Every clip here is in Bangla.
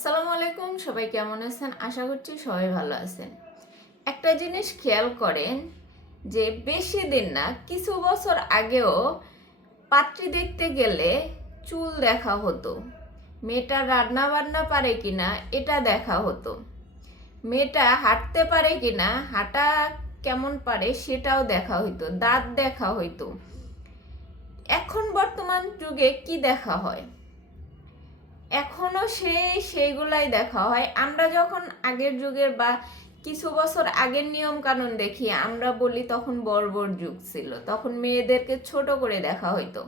আসসালামু আলাইকুম, সবাই কেমন আছেন? আশা করছি সবাই ভালো আছেন। একটা জিনিস খেয়াল করেন যে বেশি দিন না, কিছু বছর আগেও পাত্রী দেখতে গেলে চুল দেখা হতো, মেয়েটা রান্না বান্না পারে কিনা এটা দেখা হতো, মেয়েটা হাঁটতে পারে কিনা, হাঁটা কেমন পারে সেটাও দেখা হইতো, দাঁত দেখা হইতো। এখন বর্তমান যুগে কি দেখা হয়? এখনো সেইগুলাই দেখা হয়। আমরা যখন আগের যুগের বা কিছু বছর আগের নিয়ম কানুন দেখি, আমরা বলি তখন বর্বর যুগ ছিল, তখন মেয়েদেরকে ছোট করে দেখা হইতো।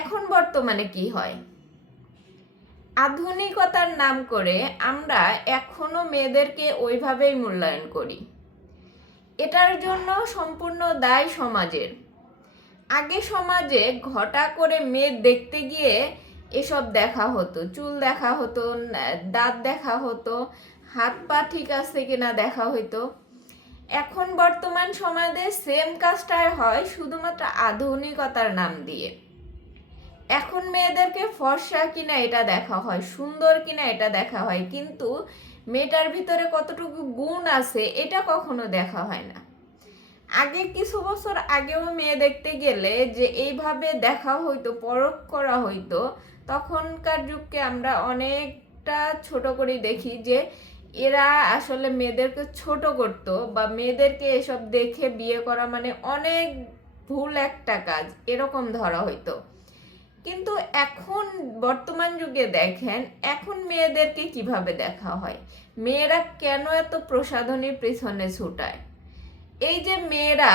এখন বর্তমানে কি হয়? আধুনিকতার নাম করে আমরা এখনো মেয়েদেরকে ওইভাবেই মূল্যায়ন করি। এটার জন্য সম্পূর্ণ দায় সমাজের। আগে সমাজে ঘটা করে মেয়ে দেখতে গিয়ে এসব দেখা হতো, চুল দেখা হতো, দাঁত দেখা হতো, হাত পা ঠিক আছে কিনা দেখা হইতো। এখন বর্তমান সমাজে সেম কাজটাই হয়, শুধুমাত্র আধুনিকতার নাম দিয়ে। এখন মেয়েদেরকে ফর্সা কিনা এটা দেখা হয়, সুন্দর কিনা এটা দেখা হয়, কিন্তু মেয়েটার ভিতরে কতটুকু গুণ আছে এটা কখনো দেখা হয় না। আগে কিছু বছর আগেও মেয়ে দেখতে গেলে যে এইভাবে দেখা হইতো, পরখ করা হইতো, তখনকার যুগকে আমরা অনেকটা ছোট করে দেখি যে এরা আসলে মেয়েদেরকে ছোট করতো, বা মেয়েদেরকে এসব দেখে বিয়ে করা মানে অনেক ভুল একটা কাজ এরকম ধরা হইতো। কিন্তু এখন বর্তমান যুগে দেখেন, এখন মেয়েদেরকে কিভাবে দেখা হয়, মেয়েরা কেন এত প্রসাধনীর পেছনে ছুটায়। এই যে মেয়েরা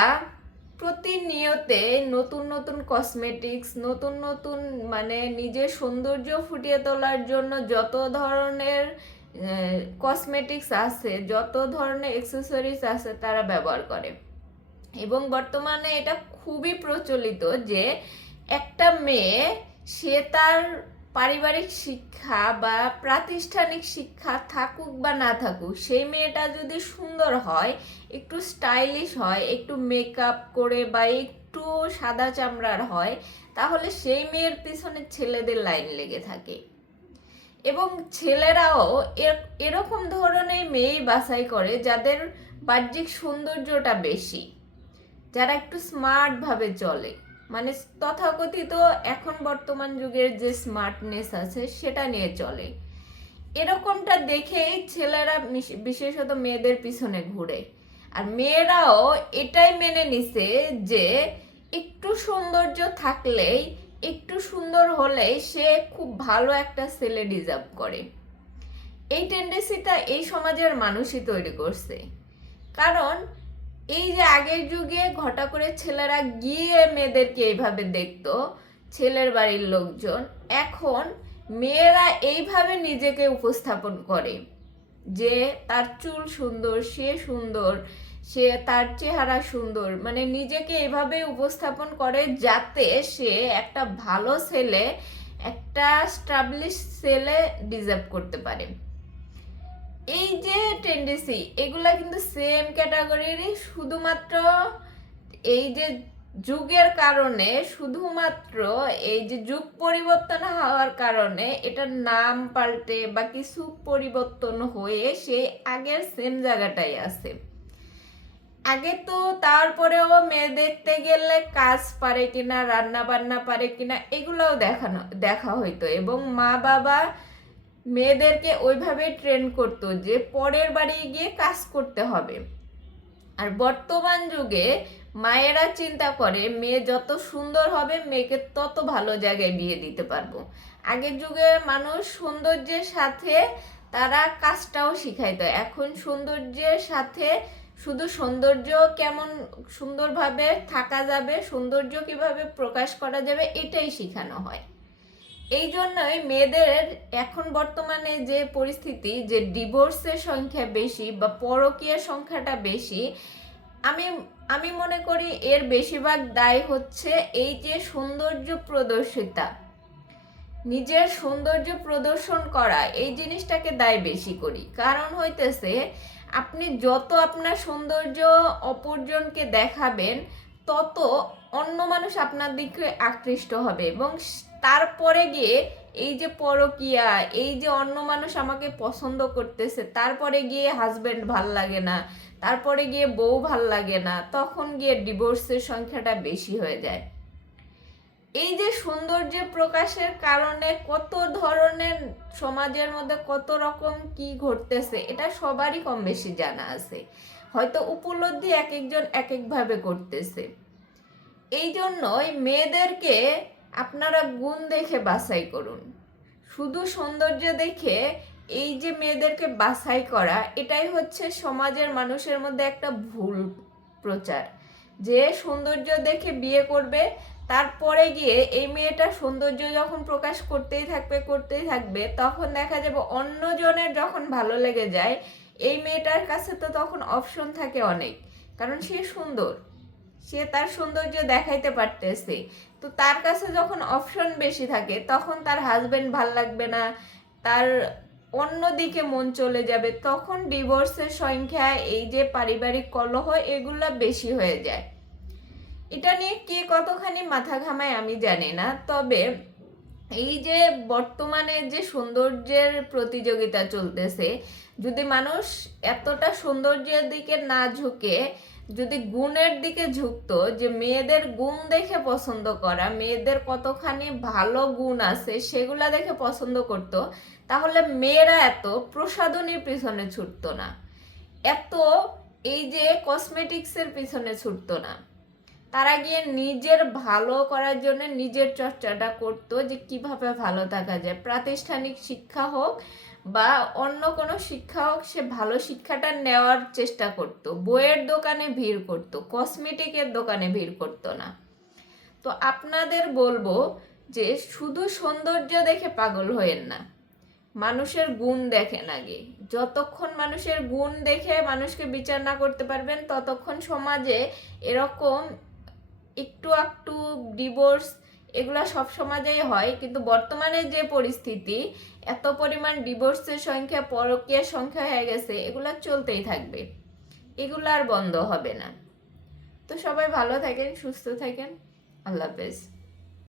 প্রতিনিয়তে নতুন নতুন কসমেটিক্স, নতুন নতুন মানে নিজের সৌন্দর্য ফুটিয়ে তোলার জন্য যত ধরনের কসমেটিক্স আছে, যত ধরনের অ্যাক্সেসরিজ আছে তারা ব্যবহার করে। এবং বর্তমানে এটা খুবই প্রচলিত যে একটা মেয়ে, সে তার পারিবারিক শিক্ষা বা প্রাতিষ্ঠানিক শিক্ষা থাকুক বা না থাকুক, সেই মেয়েটা যদি সুন্দর হয়, একটু স্টাইলিশ হয়, একটু মেকআপ করে বা একটু সাদা চামড়ার হয়, তাহলে সেই মেয়ের পিছনে ছেলেদের লাইন লেগে থাকে। এবং ছেলেরাও এরকম ধরনের মেয়েই বাছাই করে যাদের বাহ্যিক সৌন্দর্যটা বেশি, যারা একটু স্মার্ট ভাবে চলে, মানে তথাকথিত এখন বর্তমান যুগের যে স্মার্টনেস আছে সেটা নিয়ে চলে। এরকমটা দেখেই ছেলেরা বিশেষত মেয়েদের পিছনে ঘুরে। আর মেয়েরাও এটাই মেনে নিছে যে একটু সৌন্দর্য থাকলেই, একটু সুন্দর হলেই সে খুব ভালো একটা ছেলে ডিজার্ভ করে। এই টেন্ডেন্সিটা এই সমাজের মানুষই তৈরি করছে। কারণ এই যে আগের যুগে ঘটা করে ছেলেরা গিয়ে মেয়েদেরকে এইভাবে দেখতো, ছেলের বাড়ির লোকজন, এখন মেয়েরা এইভাবে নিজেকে উপস্থাপন করে যে তার চুল সুন্দর, সে সুন্দর, সে তার চেহারা সুন্দর, মানে নিজেকে এইভাবে উপস্থাপন করে যাতে সে একটা ভালো ছেলে, একটা স্টাবলিশ ছেলে ডিজার্ভ করতে পারে। এই যে টেন্ডেন্সি, এগুলা কিন্তু সেম ক্যাটাগরিরই, শুধুমাত্র এই যে যুগের কারণে, শুধুমাত্র এই যে যুগ পরিবর্তন হওয়ার কারণে এটার নাম পাল্টে বা কিছু পরিবর্তন হয়ে সেই আগের সেম জায়গাটাই আছে। আগে তো তারপরেও মেয়ে দেখতে গেলে কাজ পারে কিনা, রান্না বান্না পারে কিনা এগুলোও দেখা হইতো, এবং মা বাবা মেয়েদেরকে ওইভাবে ট্রেন করতো যে পরের বাড়ি গিয়ে কাজ করতে হবে। আর বর্তমান যুগে মায়েরা চিন্তা করে মেয়ে যত সুন্দর হবে মেয়েকে তত ভালো জায়গায় বিয়ে দিতে পারবো। আগের যুগে মানুষ সৌন্দর্যের সাথে তারা কাজটাও শিখাইতো, এখন সৌন্দর্যের সাথে শুধু সৌন্দর্য কেমন সুন্দরভাবে থাকা যাবে, সৌন্দর্য কিভাবে প্রকাশ করা যাবে এটাই শেখানো হয়। এই জন্যই মেয়েদের এখন বর্তমানে যে পরিস্থিতি, যে ডিভোর্সের সংখ্যা বেশি বা পরকীয়ার সংখ্যাটা বেশি, আমি আমি মনে করি এর বেশিরভাগ দায় হচ্ছে এই যে সৌন্দর্য প্রদর্শিতা, নিজের সৌন্দর্য প্রদর্শন করা, এই জিনিসটাকে দায় বেশি করি। কারণ হইতেছে আপনি যত আপনার সৌন্দর্য অপরজনকে দেখাবেন, তত অন্য মানুষ আপনার দিকে আকৃষ্ট হবে, এবং তারপরে গিয়ে এই যে পরকীয়া, এই যে অন্য মানুষ আমাকে পছন্দ করতেছে, তারপরে গিয়ে হাজবেন্ড ভাল লাগে না, তারপরে গিয়ে বউ ভাল লাগে না, তখন গিয়ে ডিভোর্সের সংখ্যাটা বেশি হয়ে যায়। এই যে সৌন্দর্য প্রকাশের কারণে কত ধরনের সমাজের মধ্যে কত রকম কি ঘটতেছে, এটা সবারই কম বেশি জানা আছে, হয়তো উপলব্ধি এক একজন এক একভাবে করতেছে। এই জন্যই মেয়েদেরকে আপনারা গুণ দেখে বাছাই করুন। শুধু সৌন্দর্য দেখে এই যে মেয়েদেরকে বাছাই করা, এটাই হচ্ছে সমাজের মানুষের মধ্যে একটা ভুল প্রচার, যে সৌন্দর্য দেখে বিয়ে করবে, তারপরে গিয়ে এই মেয়েটা সৌন্দর্য যখন প্রকাশ করতেই থাকবে তখন দেখা যাবে অন্যজনের যখন ভালো লেগে যায়, এই মেয়েটার কাছে তো তখন অপশন থাকে অনেক, কারণ সে সুন্দর, সে তার সৌন্দর্য দেখাইতে পারতেছে। তো তার কাছে যখন অপশন বেশি থাকে তখন তার হাজবেন্ড ভাল লাগবে না, তার অন্যদিকে মন চলে যাবে, তখন ডিভোর্সের সংখ্যা, এই যে পারিবারিক কলহ, এগুলা বেশি হয়ে যায়। এটা নিয়ে কে কতখানি মাথা ঘামায় আমি জানি না, তবে এই যে বর্তমানে যে সৌন্দর্যের প্রতিযোগিতা চলতেছে, যদি মানুষ এতটা সৌন্দর্যের দিকে না ঝুঁকে যদি গুণের দিকে ঝুঁকতো, যে মেয়েদের গুণ দেখে পছন্দ করা, মেয়েদের কতখানি ভালো গুণ আছে সেগুলা দেখে পছন্দ করত, তাহলে মেয়েরা এত প্রসাধনীর পিছনে ছুটতো না, এত এই যে কসমেটিক্সের পিছনে ছুটতো না। তারা গিয়ে নিজের ভালো করার জন্য নিজের চর্চাটা করতো, যে কিভাবে ভালো থাকা যায়। প্রাতিষ্ঠানিক শিক্ষা হোক বা অন্য কোনো শিক্ষা হোক, সে ভালো শিক্ষাটা নেওয়ার চেষ্টা করত, বইয়ের দোকানে ভিড় করত, কসমেটিকের দোকানে ভিড় করত না। তো আপনাদের বলবো যে শুধু সৌন্দর্য দেখে পাগল হয়েন না, মানুষের গুণ দেখেন আগে। যতক্ষণ মানুষের গুণ দেখে মানুষকে বিচার না করতে পারবেন, ততক্ষণ সমাজে এরকম একটু একটু ডিভোর্স এগুলা সব সমাজেই হয়, কিন্তু বর্তমানে যে পরিস্থিতি, এত পরিমাণ ডিভোর্সের সংখ্যা, পরকীয়ার সংখ্যা হয়ে গেছে, এগুলা চলতেই থাকবে, এগুলো আর বন্ধ হবে না। তো সবাই ভালো থাকেন, সুস্থ থাকেন, আল্লাহ হাফেজ।